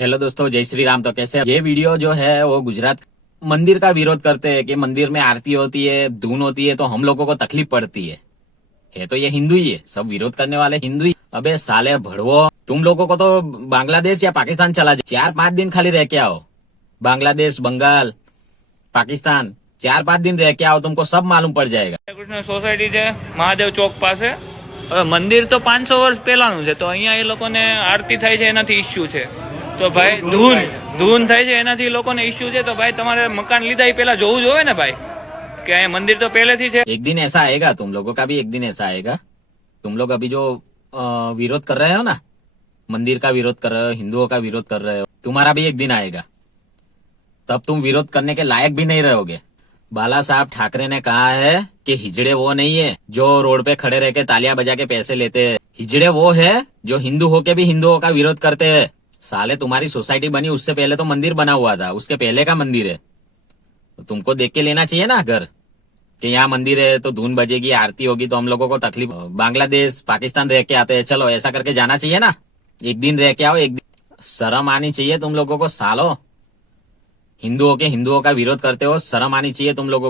Hello दोस्तों, जय श्री राम। तो कैसे ये वीडियो जो है वो गुजरात मंदिर का विरोध करते हैं कि मंदिर में आरती होती है, धुन होती है तो हम लोगों को तकलीफ पड़ती है तो ये हिंदू ही है, सब विरोध करने वाले हिंदू ही। अबे साले भड़वो, तुम लोगों को तो बांग्लादेश या पाकिस्तान चला जाए, 4-5 दिन खाली रह के आओ। बांग्लादेश, बंगाल, पाकिस्तान 4-5 दिन रह के आओ, तुमको सब मालूम पड़ जाएगा। કૃષ્ણ સોસાયટી છે મહાદેવ ચોક પાસે। હવે મંદિર તો 500 વર્ષ પહેલાનું છે, તો અહીંયા એ લોકોને આરતી થાય છે એનાથી ઇસ્યુ છે। તો ભાઈ ધૂન થાય છે એનાથી એ લોકોને ઇસ્યુ છે, તો ભાઈ તમારે મકાન લીધા એ પહેલા જોવું જોવે ને ભાઈ કે અહીંયા મંદિર તો પહેલેથી છે। एक दिन ऐसा आएगा, तुम लोगों का भी एक दिन ऐसा आएगा। तुम लोग अभी जो विरोध कर रहे हो ना, मंदिर का विरोध कर रहे हो, हिंदुओं का विरोध कर रहे हो, तुम्हारा भी एक दिन आएगा, तब तुम विरोध करने के लायक भी नहीं रहोगे। बाला साहब ठाकरे ने कहा है कि हिजड़े वो नहीं है जो रोड पे खड़े रह के तालियां बजा के पैसे लेते हैं। हिजड़े वो है जो हिंदू होके भी हिंदुओं का विरोध करते हैं। साले तुम्हारी सोसाइटी बनी उससे पहले तो मंदिर बना हुआ था, उसके पहले का मंदिर है, तो तुमको देख के लेना चाहिए ना घर कि यहाँ मंदिर है तो धुन बजेगी, आरती होगी तो हम लोगों को तकलीफ। बांग्लादेश, पाकिस्तान रह के आते हैं, चलो ऐसा करके जाना चाहिए ना। एक दिन रह के आओ, एक दिन शर्म आनी चाहिए तुम लोगों को। सालो हिंदुओं का विरोध करते हो, शर्म आनी चाहिए तुम लोगों को।